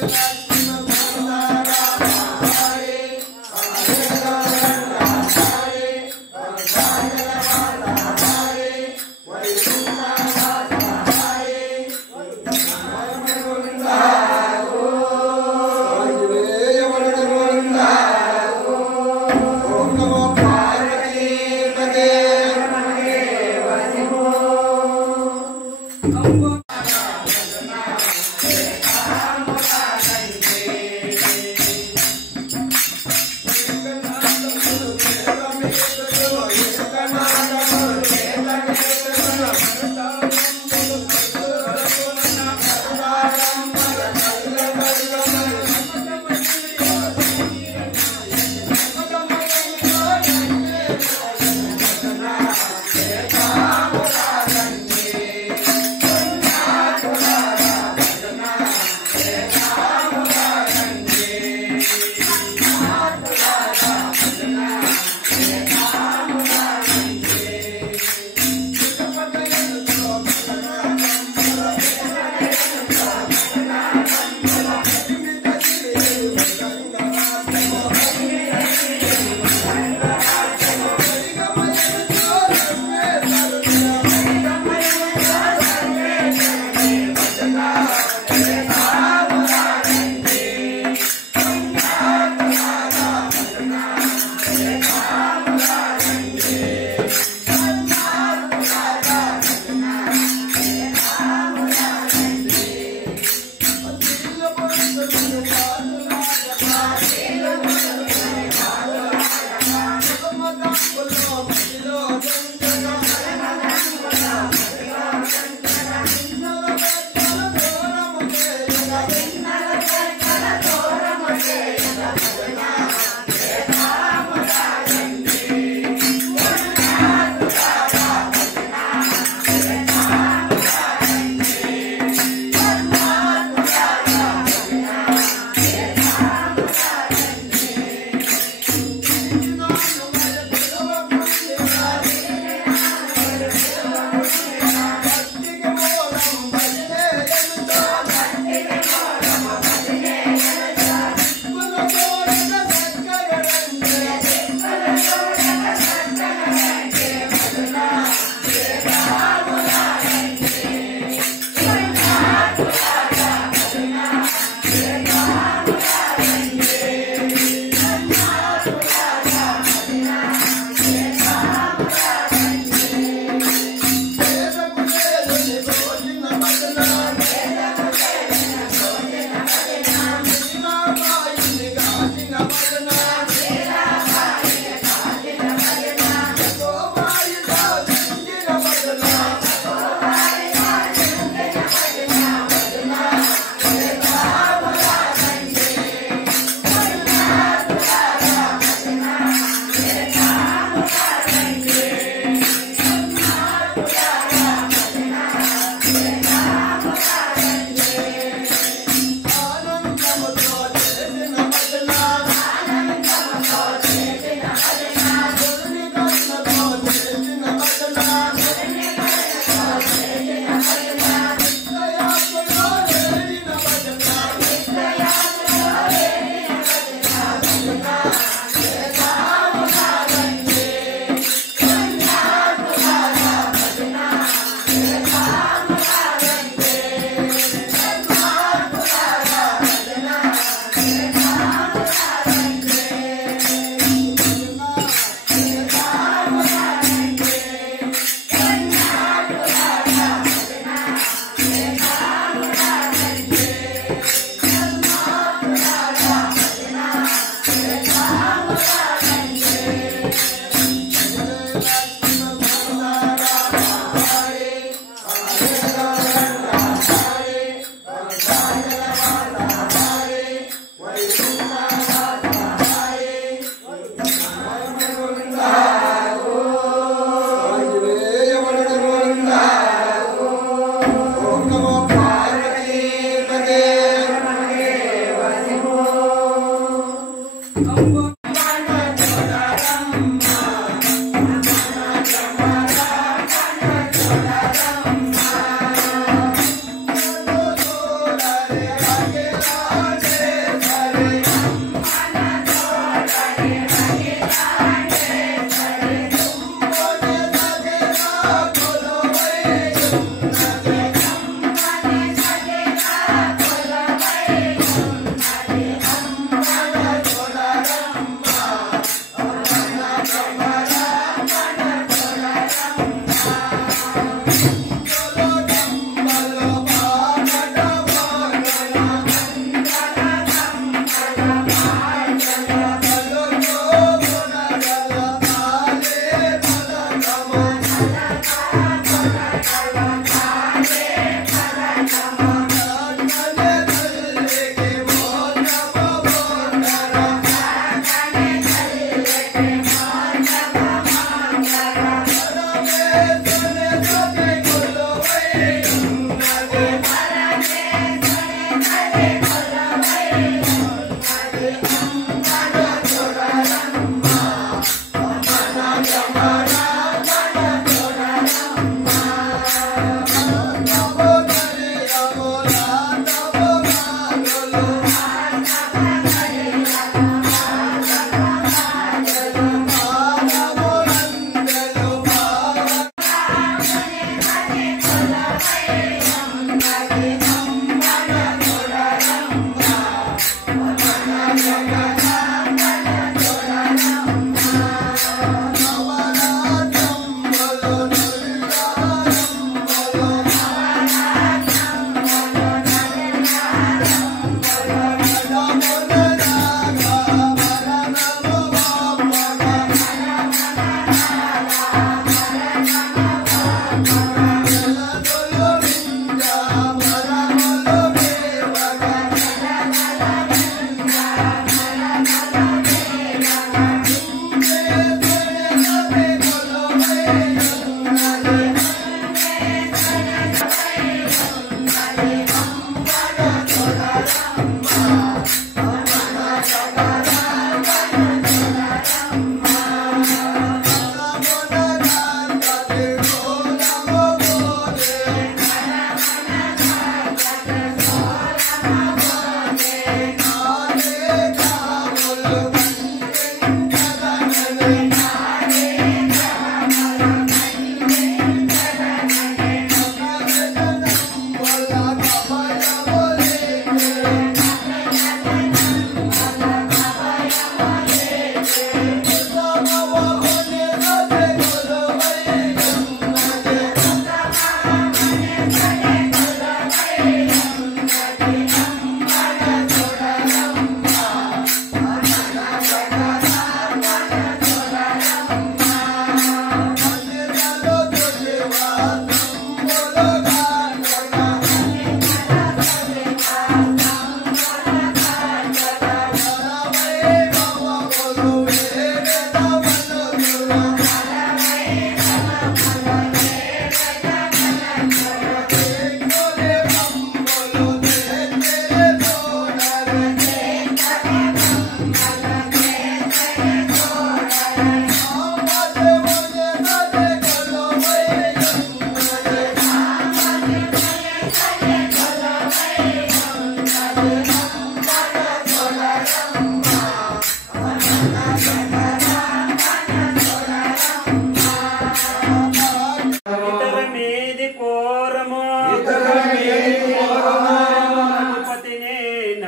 Bye.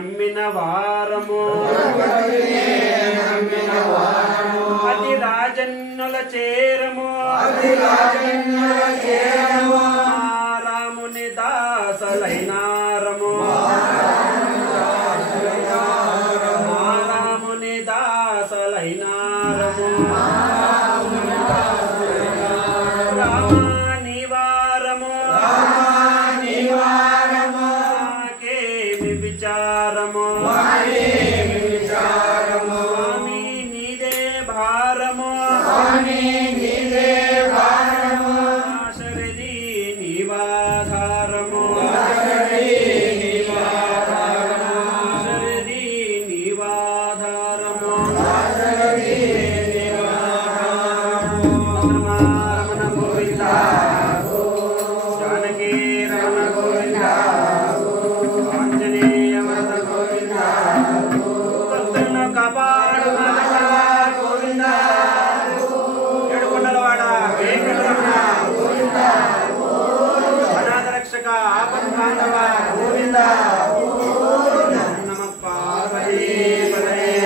నమ్మిన వారము అతి రాజన్నుల చేరము రాముని దాసలైనారము రాముని దాసలైనారము రామాని వారము విచారము స్వామి నీదే భారము శరది నీవాధారము శరది నీవాధారము రమణ గోవింద జానకి రమణ గోవింద కాపాడు గోవింద ఏడుకొండలవాడ వెంకటరమణ అనాథ రక్షక ఆపద్ బాంధవ గోవింద నమః పార్వతీ పతయే.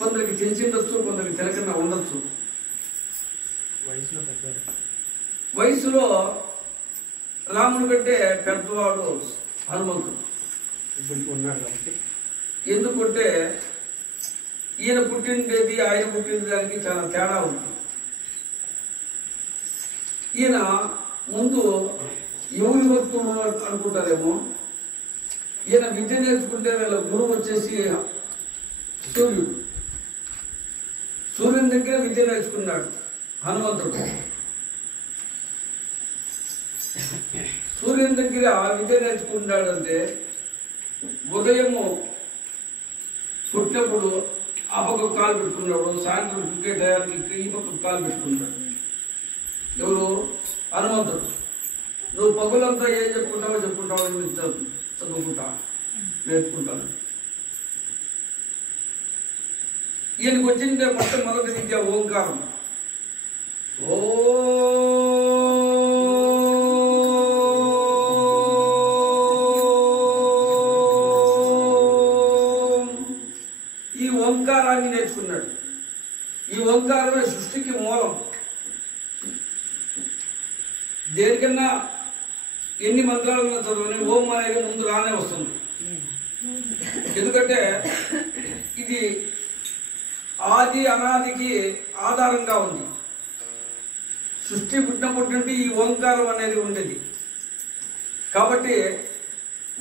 కొందరికి తెలిసిండొచ్చు, కొందరికి తెలకన్నా ఉండొచ్చు. వయసులో రాముని కంటే పెద్దవాడు హనుమంతుడు. ఎందుకంటే ఈయన పుట్టినది ఆయన పుట్టిన దానికి చాలా తేడా ఉంది. ఈయన ముందు యువని భక్తుడు అనుకుంటారేమో. ఈయన విద్య నేర్చుకుంటే వీళ్ళ గురువు వచ్చేసి సూర్యుడు. సూర్యుని దగ్గర విద్య నేర్చుకున్నాడు హనుమంతుడు. సూర్యుని దగ్గర విద్య నేర్చుకుంటాడంటే ఉదయము పుట్టినప్పుడు ఆ పక్క కాలు పెట్టుకున్నాడు, సాయంత్రం క్రికెట్ టయానికి ఈ పక్క కాలు పెట్టుకున్నాడు. ఎవరు? హనుమంతుడు. నువ్వు పగులంతా ఏం చెప్పుకుంటావో చదువుకుంటా నేర్చుకుంటాను. ఈయనకు వచ్చిందే మొట్టమొదటి విద్య ఓంకారం. ఓ ఓంకారాన్ని నేర్చుకున్నాడు. ఈ ఓంకారమే సృష్టికి మూలం. దేనికన్నా ఎన్ని మంత్రాలన్నా చదవని ఓం అనేది ముందు రానే వస్తుంది. ఎందుకంటే ఇది ఆది అనాదికి ఆధారంగా ఉంది. సృష్టి పుట్టినప్పటి నుండి ఈ ఓంకారం అనేది ఉండేది. కాబట్టి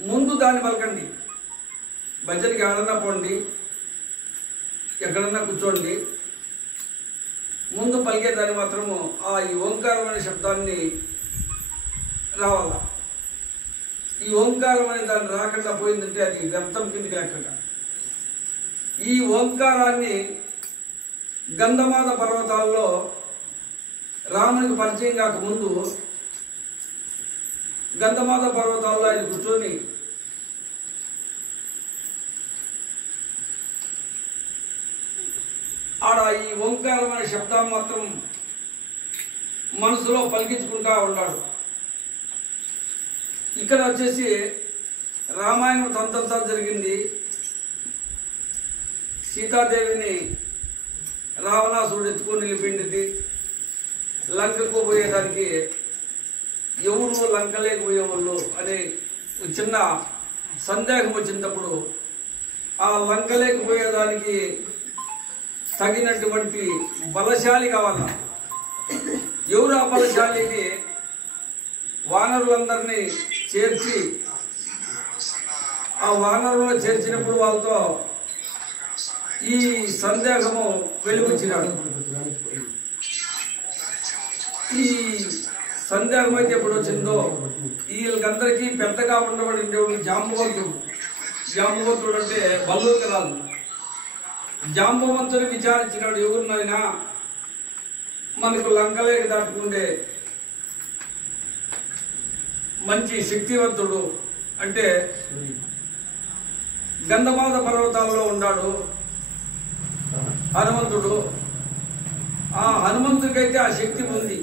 ముందు దాన్ని పలకండి. భజనకి ఎవరన్నా పోండి, ఎక్కడన్నా కూర్చోండి, ముందు పలికేదాన్ని మాత్రము ఈ ఓంకారం అనే శబ్దాన్ని రావాల. ఈ ఓంకారం అనే దాన్ని రాకుండా పోయిందంటే అది వ్యర్థం కిందికి లెక్కట. ఈ ఓంకారాన్ని గంధమాద పర్వతాల్లో రామునికి పరిచయం కాకముందు గంధమాద పర్వతాల్లో ఆయన కూర్చొని ఆడ ఈ ఓంకారం అనే శబ్దాన్ని మాత్రం మనసులో పలికించుకుంటా ఉన్నాడు. ఇక్కడ వచ్చేసి రామాయణం తంతంతా జరిగింది. సీతాదేవిని రావణాసురుడు ఎత్తుకొని నిలిపిండిది. లంకకు పోయేదానికి ఎవరు లంకలేకపోయేవాళ్ళు అనే చిన్న సందేహం వచ్చినప్పుడు ఆ లంకలేకపోయేదానికి తగినటువంటి బలశాలి కావాల. ఎవరు ఆ బలశాలిని? వానరులందరినీ చేర్చి ఆ వానరులను చేర్చినప్పుడు వాళ్ళతో ఈ సందేహము వెలుగుచ్చినాడు. ఈ సందేహం అయితే ఎప్పుడు వచ్చిందో వీళ్ళకందరికీ పెద్దగా ఉండబడి జాంబవంతుడు. జాంబవంతుడు అంటే బల్లూరుకి రాదు. జాంబవంతుని విచారించినాడు, ఎవరినైనా మనకు లంకలేక దాటుకుండే మంచి శక్తివంతుడు అంటే గంధమాద పర్వతాల్లో ఉన్నాడు హనుమంతుడు. ఆ హనుమంతుడికైతే ఆ శక్తి ఉంది.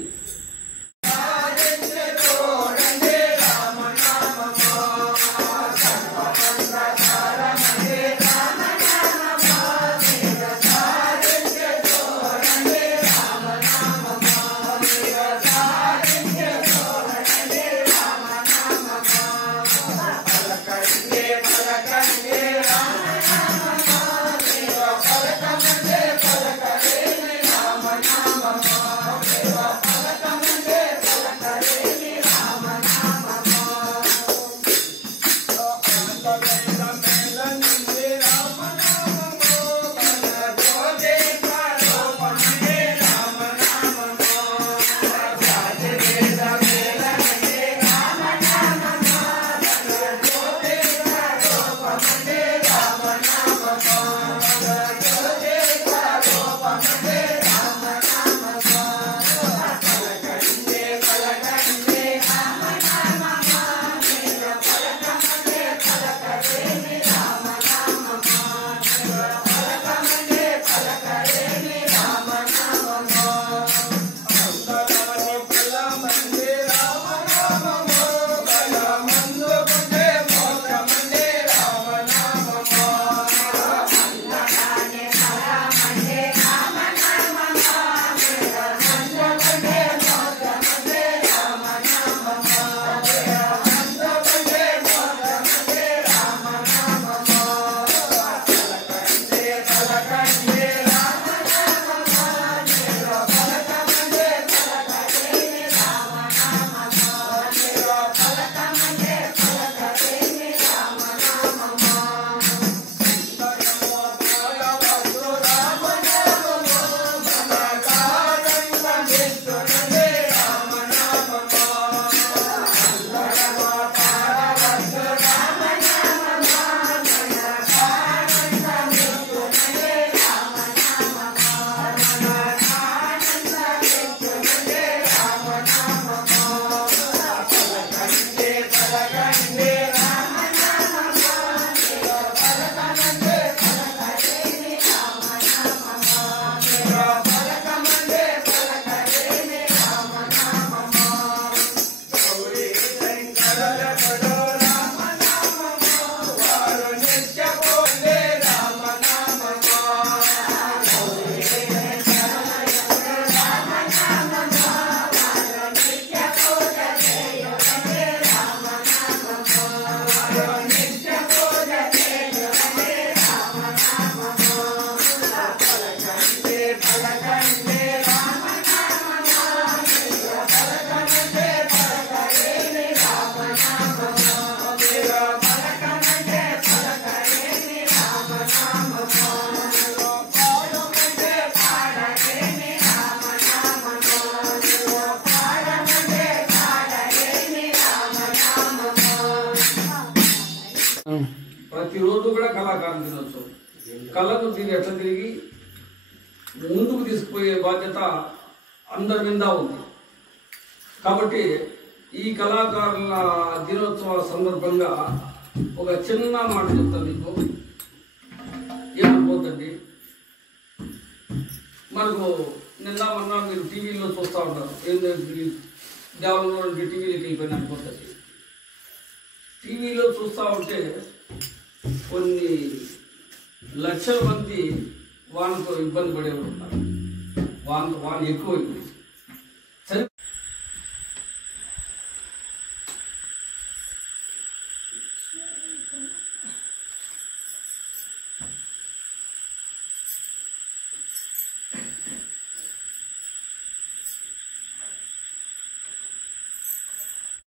ప్రతిరోజు కూడా కళాకారుల దినోత్సవం. కళను దీన్ని ఎట్లా తిరిగి ముందుకు తీసుకుపోయే బాధ్యత అందరి మీద ఉంది. కాబట్టి ఈ కళాకారుల దినోత్సవ సందర్భంగా ఒక చిన్న మాట చెప్తాను మీకు, ఏమనుకోద్దండి. మనకు నిన్న మొన్న మీరు టీవీలో చూస్తూ ఉంటారు, ఏంటంటే డెవలప్మెంట్ టీవీలోకి వెళ్ళిపోయినా అనుకుంటుంది. టీవీలో చూస్తూ ఉంటే కొన్ని లక్షల మంది వానతో ఇబ్బంది పడేవారు ఉన్నారు. వాన ఎక్కువైపోయింది.